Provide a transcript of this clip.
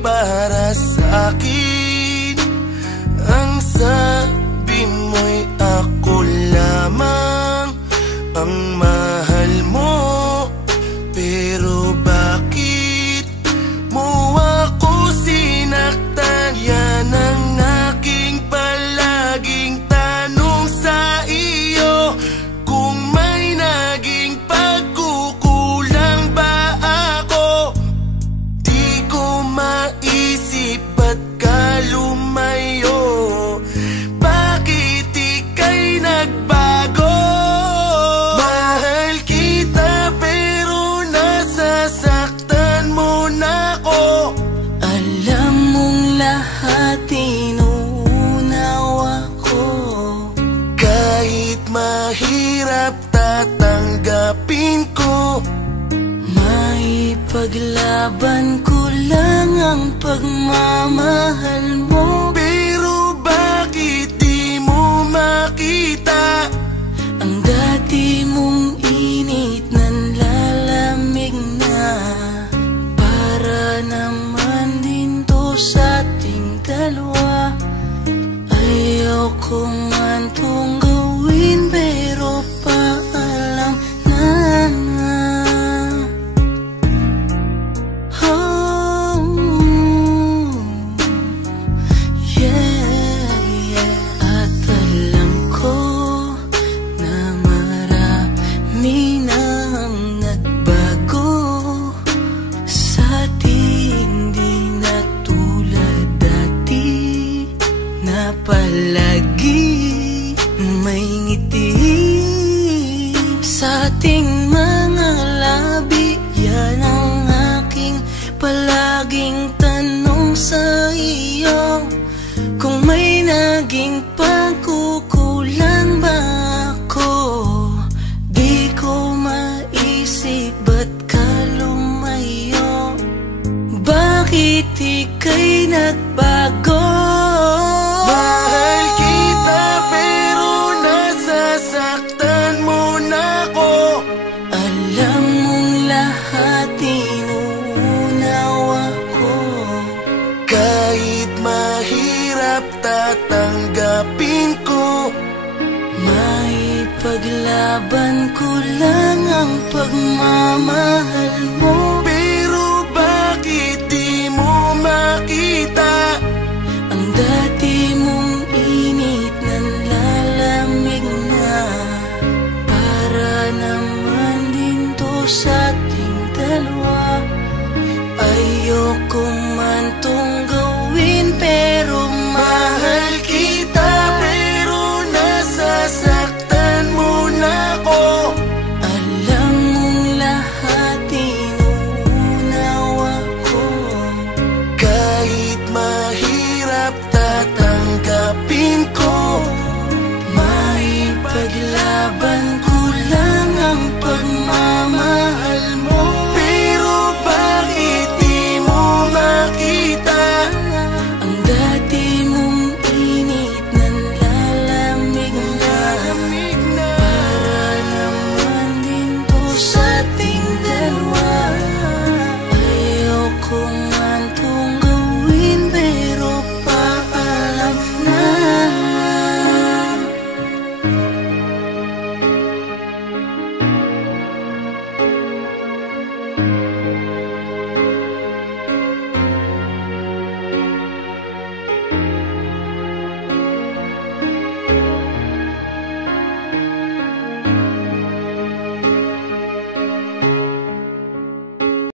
para sa'kin. Ang sabi mo'y ako lamang ang mahal mo. Pero bakit mo ako sinaktan? Yan ang aking palaging tanong sa iyo. Kung may naging pagkukulang ba ako, di ko maisip ba't ka lumayo. Bakit ika'y nagbago? Mahal kita pero nasasaktan mo na ako. Alam mong lahat inuunawa ko. Kahit mahirap tatanggapin ko. Maipaglaban ko lang ang pagmamahal mo. Pero bakit di mo makita? Ang dati mong init nanlalamig na. Para naman din to sa ating dalawa. Ayoko man tong gawin pero paalam na. Oh, yeah, yeah. At alam ko na marami nang nagbago sa atin, di na tulad dati na palagi may ngiti sa ating mga labi. Yan ang aking palaging tanong sa iyo. Kung may naging pagkukulang ba ako, di ko maisip ba't ka lumayo. Bakit ika'y nagbago? Mahal kita pero nasasaktan mo na ako. Alam mong lahat inuunawa ko. Kahit mahirap tatanggapin ko. Maipaglaban ko lang ang pagmamahal mo. Pero bakit di mo makita? Ang dati mong init nanlalamig na. Para naman din to sa ating dalawa. Ayoko man tong